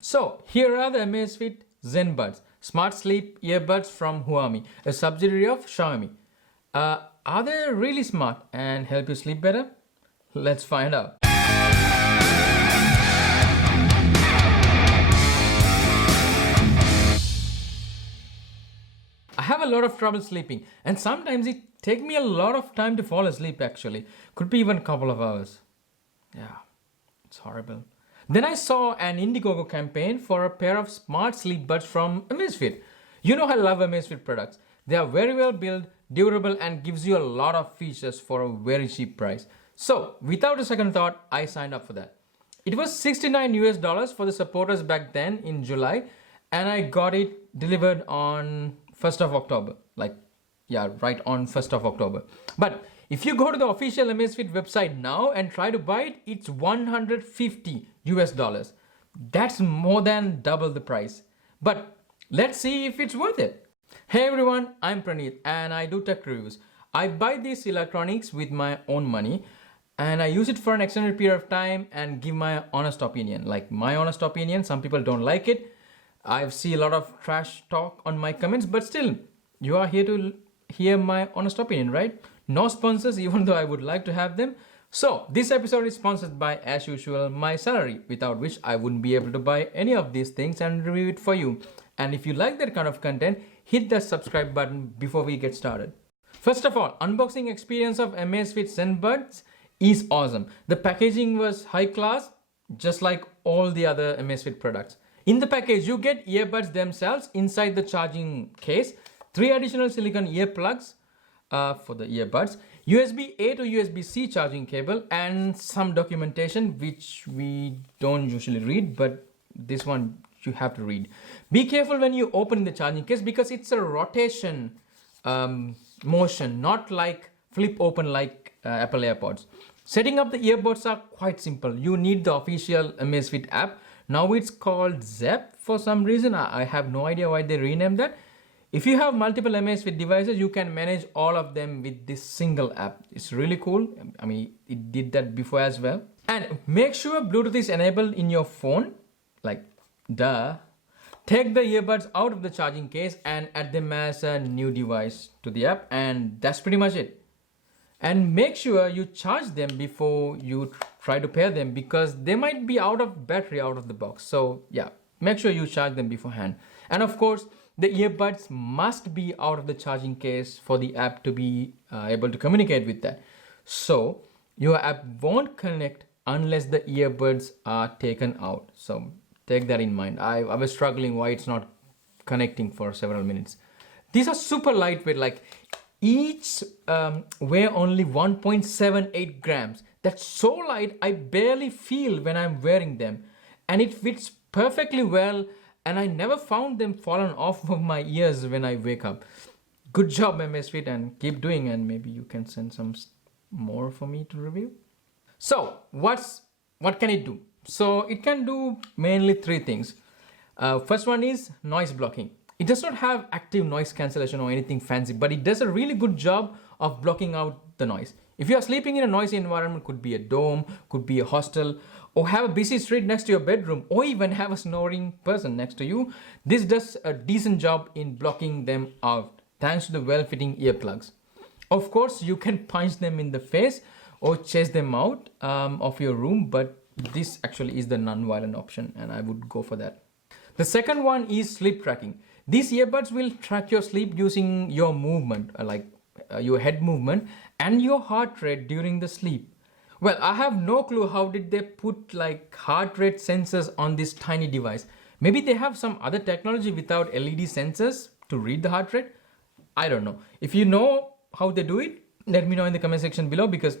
So here are the AmazFit ZenBuds, smart sleep earbuds from Huami, a subsidiary of Xiaomi. Are they really smart and help you sleep better? Let's find out. I have a lot of trouble sleeping, and sometimes it takes me a lot of time to fall asleep actually. Could be even a couple of hours. Yeah, it's horrible. Then I saw an Indiegogo campaign for a pair of smart sleep buds from AmazFit. You know I love AmazFit products. They are very well built, durable, and gives you a lot of features for a very cheap price. So without a second thought, I signed up for that. It was $69 for the supporters back then in July, and I got it delivered on 1st of October. Right on 1st of October. But if you go to the official AmazFit website now and try to buy it, it's $150. That's more than double the price. But let's see if it's worth it. Hey everyone, I'm Praneeth and I do tech reviews. I buy these electronics with my own money and I use it for an extended period of time and give my honest opinion. Like my honest opinion, some people don't like it. I've seen a lot of trash talk on my comments, but still, you are here to hear my honest opinion, right? No sponsors, even though I would like to have them. So this episode is sponsored by, as usual, my salary, without which I wouldn't be able to buy any of these things and review it for you. And if you like that kind of content, hit the subscribe button before we get started. First of all, unboxing experience of AmazFit ZenBuds is awesome. The packaging was high class, just like all the other AmazFit products. In the package, you get earbuds themselves inside the charging case, 3 additional silicone earplugs for the earbuds, USB-A to USB-C charging cable, and some documentation which we don't usually read, but this one you have to read. Be careful when you open the charging case because it's a rotation motion, not like flip open like Apple AirPods. Setting up the earbuds are quite simple. You need the official AmazFit app. Now it's called Zep for some reason. I have no idea why they renamed that. If you have multiple AmazFit devices, you can manage all of them with this single app. It's really cool. I mean, it did that before as well. And make sure Bluetooth is enabled in your phone, like duh. Take the earbuds out of the charging case and add them as a new device to the app, and that's pretty much it. And make sure you charge them before you try to pair them because they might be out of battery out of the box. So yeah, make sure you charge them beforehand. And of course, the earbuds must be out of the charging case for the app to be able to communicate with that. So your app won't connect unless the earbuds are taken out. So take that in mind. I was struggling why it's not connecting for several minutes. These are super lightweight, like each weigh only 1.78 grams. That's so light, I barely feel when I'm wearing them. And it fits perfectly well, and I never found them fallen off of my ears when I wake up. Good job, AmazFit, and keep doing, and maybe you can send some more for me to review. So, what can it do? So, it can do mainly 3 things. First one is noise blocking. It does not have active noise cancellation or anything fancy, but it does a really good job of blocking out the noise. If you are sleeping in a noisy environment, could be a dome, could be a hostel, or have a busy street next to your bedroom, or even have a snoring person next to you, this does a decent job in blocking them out, thanks to the well-fitting earplugs. Of course, you can punch them in the face or chase them out of your room, but this actually is the non-violent option, and I would go for that. The second one is sleep tracking. These earbuds will track your sleep using your movement, your head movement and your heart rate during the sleep. Well, I have no clue how did they put like heart rate sensors on this tiny device. Maybe they have some other technology without LED sensors to read the heart rate. I don't know. If you know how they do it, let me know in the comment section below because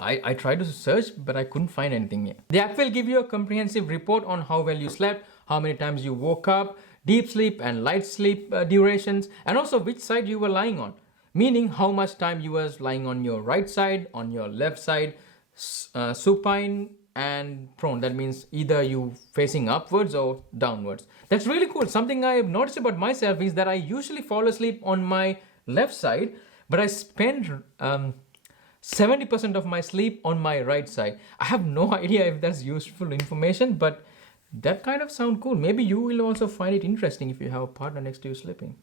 I tried to search, but I couldn't find anything yet. The app will give you a comprehensive report on how well you slept, how many times you woke up, deep sleep and light sleep durations, and also which side you were lying on, meaning how much time you was lying on your right side, on your left side, supine and prone. That means either you facing upwards or downwards. That's really cool. Something I have noticed about myself is that I usually fall asleep on my left side, but I spend 70% of my sleep on my right side. I have no idea if that's useful information, but That kind of sound cool. Maybe you will also find it interesting if you have a partner next to you sleeping.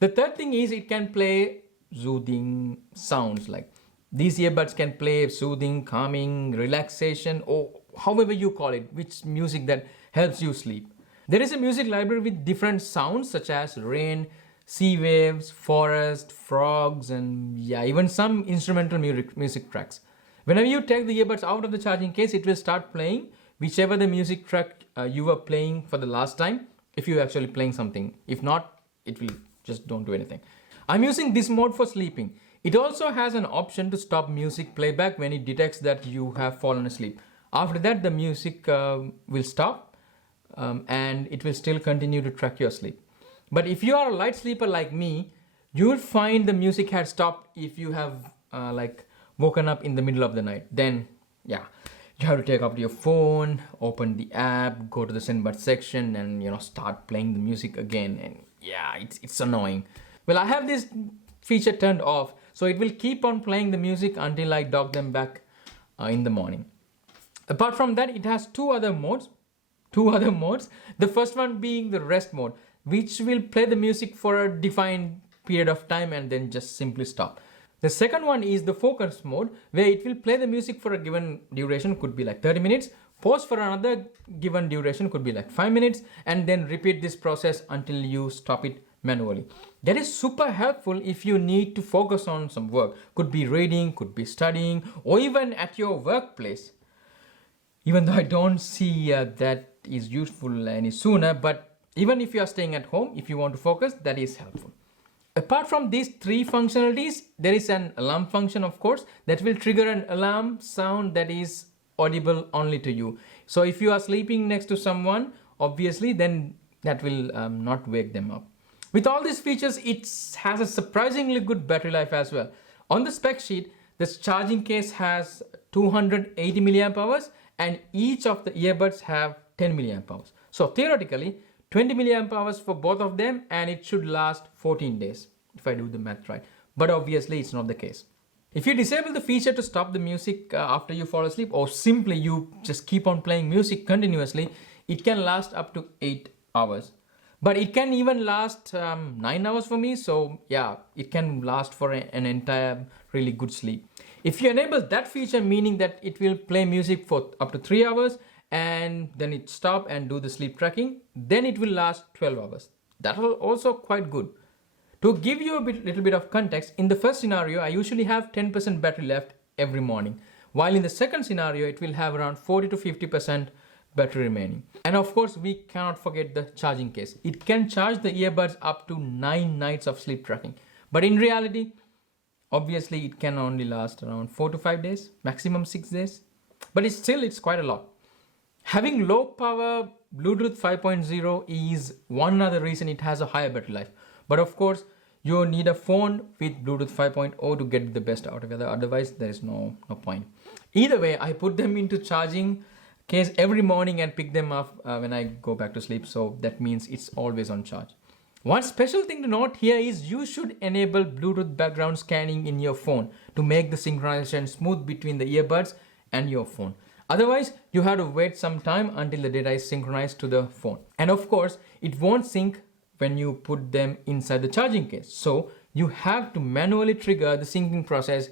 The third thing is it can play soothing sounds. Like these earbuds can play soothing, calming, relaxation, or however you call it, which music that helps you sleep. There is a music library with different sounds such as rain, sea waves, forest, frogs, and yeah, even some instrumental music tracks. Whenever you take the earbuds out of the charging case, it will start playing whichever the music track you were playing for the last time, if you're actually playing something. If not, it will just don't do anything. I'm using this mode for sleeping. It also has an option to stop music playback when it detects that you have fallen asleep. After that, the music will stop and it will still continue to track your sleep. But if you are a light sleeper like me, you will find the music had stopped if you have like woken up in the middle of the night. Then yeah, you have to take out your phone, open the app, go to the ZenBuds section, and start playing the music again. And yeah, it's annoying. Well, I have this feature turned off, so it will keep on playing the music until I dock them back in the morning. Apart from that, it has two other modes. The first one being the rest mode, which will play the music for a defined period of time and then just simply stop. The second one is the focus mode, where it will play the music for a given duration, could be like 30 minutes, pause for another given duration, could be like 5 minutes, and then repeat this process until you stop it manually. That is super helpful if you need to focus on some work. Could be reading, could be studying, or even at your workplace. Even though I don't see that is useful any sooner, but even if you are staying at home, if you want to focus, that is helpful. Apart from these three functionalities, there is an alarm function, of course, that will trigger an alarm sound that is audible only to you. So if you are sleeping next to someone, obviously, then that will not wake them up. With all these features, it has a surprisingly good battery life as well. On the spec sheet, this charging case has 280 milliamp hours and each of the earbuds have 10 milliamp hours. So theoretically, 20 milliamp hours for both of them, and it should last 14 days if I do the math right. But obviously it's not the case. If you disable the feature to stop the music after you fall asleep, or simply you just keep on playing music continuously, it can last up to 8 hours. But it can even last 9 hours for me. So yeah, it can last for an entire really good sleep. If you enable that feature, meaning that it will play music for up to 3 hours, and then it stop and do the sleep tracking, then it will last 12 hours. That was also quite good. To give you a little bit of context, in the first scenario, I usually have 10% battery left every morning, while in the second scenario, it will have around 40 to 50% battery remaining. And of course, we cannot forget the charging case. It can charge the earbuds up to 9 nights of sleep tracking. But in reality, obviously, it can only last around 4 to 5 days, maximum 6 days. But it's quite a lot. Having low power Bluetooth 5.0 is one other reason it has a higher battery life. But of course, you need a phone with Bluetooth 5.0 to get the best out of it. Otherwise, there is no point. Either way, I put them into charging case every morning and pick them up when I go back to sleep. So that means it's always on charge. One special thing to note here is you should enable Bluetooth background scanning in your phone to make the synchronization smooth between the earbuds and your phone. Otherwise, you have to wait some time until the data is synchronized to the phone. And of course, it won't sync when you put them inside the charging case. So you have to manually trigger the syncing process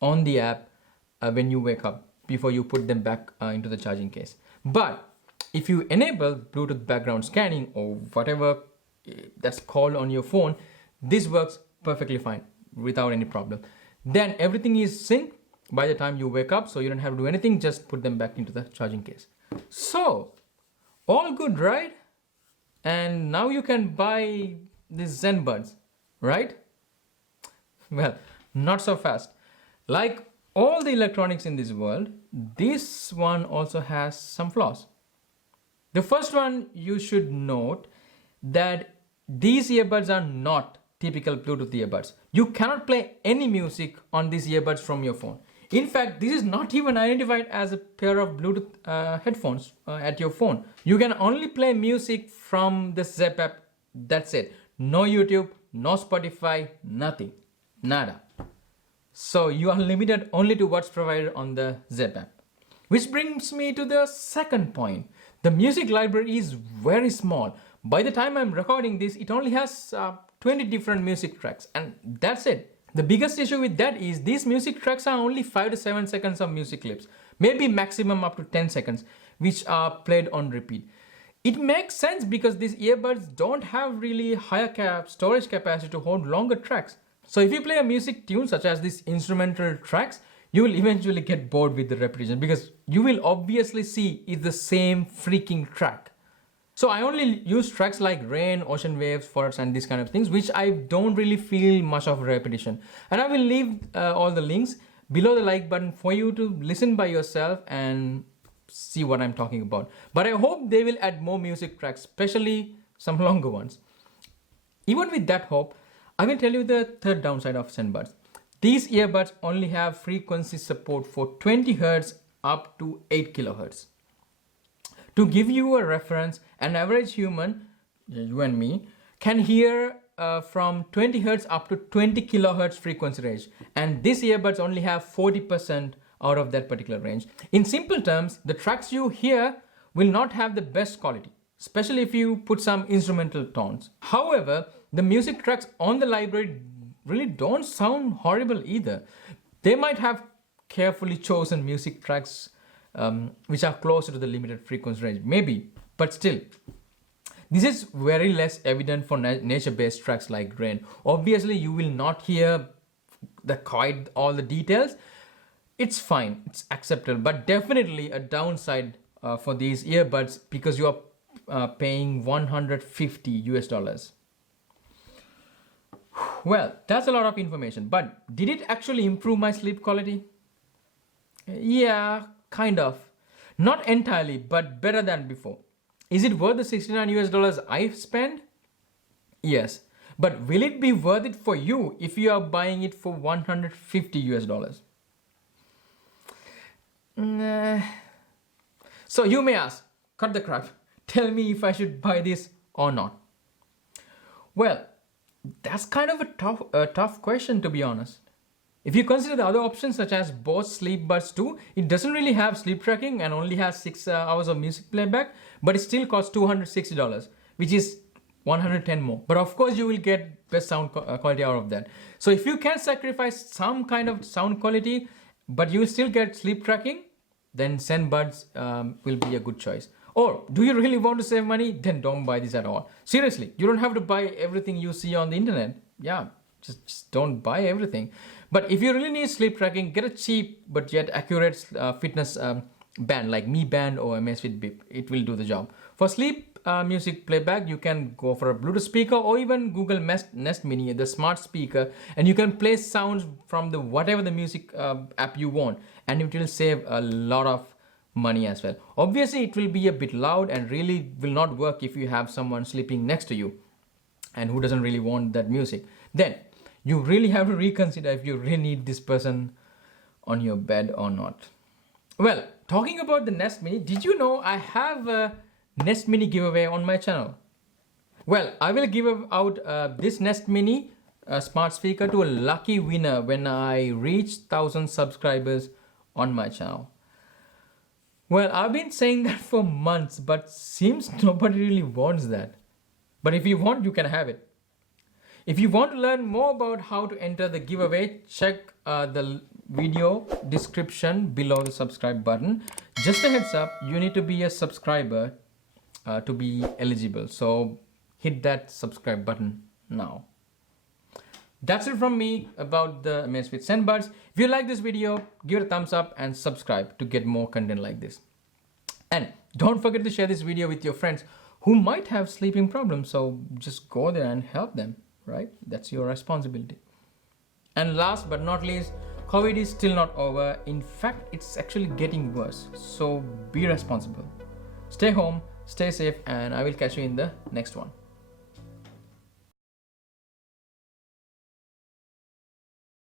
on the app when you wake up before you put them back into the charging case. But if you enable Bluetooth background scanning or whatever that's called on your phone, this works perfectly fine without any problem. Then everything is synced by the time you wake up, so you don't have to do anything, just put them back into the charging case. So, all good, right? And now you can buy these ZenBuds, right? Well, not so fast. Like all the electronics in this world, this one also has some flaws. The first one, you should note that these earbuds are not typical Bluetooth earbuds. You cannot play any music on these earbuds from your phone. In fact, this is not even identified as a pair of Bluetooth headphones at your phone. You can only play music from the Zep app. That's it. No YouTube, no Spotify, nothing. Nada. So you are limited only to what's provided on the Zep app. Which brings me to the second point. The music library is very small. By the time I'm recording this, it only has 20 different music tracks, and that's it. The biggest issue with that is these music tracks are only 5 to 7 seconds of music clips, maybe maximum up to 10 seconds, which are played on repeat. It makes sense because these earbuds don't have really higher storage capacity to hold longer tracks. So if you play a music tune such as these instrumental tracks, you will eventually get bored with the repetition because you will obviously see it's the same freaking track. So I only use tracks like rain, ocean waves, forests, and these kind of things, which I don't really feel much of repetition. And I will leave all the links below the like button for you to listen by yourself and see what I'm talking about. But I hope they will add more music tracks, especially some longer ones. Even with that hope, I will tell you the third downside of ZenBuds. These earbuds only have frequency support for 20 Hz up to 8 kHz. To give you a reference, an average human, you and me, can hear from 20 Hz up to 20 kHz frequency range. And these earbuds only have 40% out of that particular range. In simple terms, the tracks you hear will not have the best quality, especially if you put some instrumental tones. However, the music tracks on the library really don't sound horrible either. They might have carefully chosen music tracks which are closer to the limited frequency range, maybe, but still. This is very less evident for nature-based tracks like rain. Obviously, you will not hear quite all the details. It's fine, it's acceptable, but definitely a downside for these earbuds because you are paying $150 US. Well, that's a lot of information, but did it actually improve my sleep quality? Yeah, kind of. Not entirely, but better than before. Is it worth the $69 US I've spent? Yes, but will it be worth it for you if you are buying it for $150 US? Nah. So you may ask, cut the crap, tell me if I should buy this or not. Well, that's kind of a tough question, to be honest. If you consider the other options such as Bose Sleepbuds 2, it doesn't really have sleep tracking and only has 6 hours of music playback, but it still costs $260, which is $110 more. But of course you will get best sound quality out of that. So if you can sacrifice some kind of sound quality, but you will still get sleep tracking, then ZenBuds will be a good choice. Or do you really want to save money? Then don't buy this at all. Seriously, you don't have to buy everything you see on the internet. Yeah, just don't buy everything. But if you really need sleep tracking, get a cheap but yet accurate fitness band like Mi Band or AmazFit Bip. It will do the job. For sleep music playback, you can go for a Bluetooth speaker or even Google Nest Mini, the smart speaker, and you can play sounds from the whatever the music app you want, and it will save a lot of money as well. Obviously, it will be a bit loud and really will not work if you have someone sleeping next to you and who doesn't really want that music. Then you really have to reconsider if you really need this person on your bed or not. Well, talking about the Nest Mini, did you know I have a Nest Mini giveaway on my channel? Well, I will give out this Nest Mini smart speaker to a lucky winner when I reach 1,000 subscribers on my channel. Well, I've been saying that for months, but seems nobody really wants that. But if you want, you can have it. If you want to learn more about how to enter the giveaway, check the video description below the subscribe button. Just a heads up, you need to be a subscriber to be eligible. So hit that subscribe button now. That's it from me about the AmazFit ZenBuds. If you like this video, give it a thumbs up and subscribe to get more content like this. And don't forget to share this video with your friends who might have sleeping problems. So just go there and help them, right? That's your responsibility. And last but not least, COVID is still not over. In fact, it's actually getting worse. So be responsible. Stay home, stay safe, and I will catch you in the next one.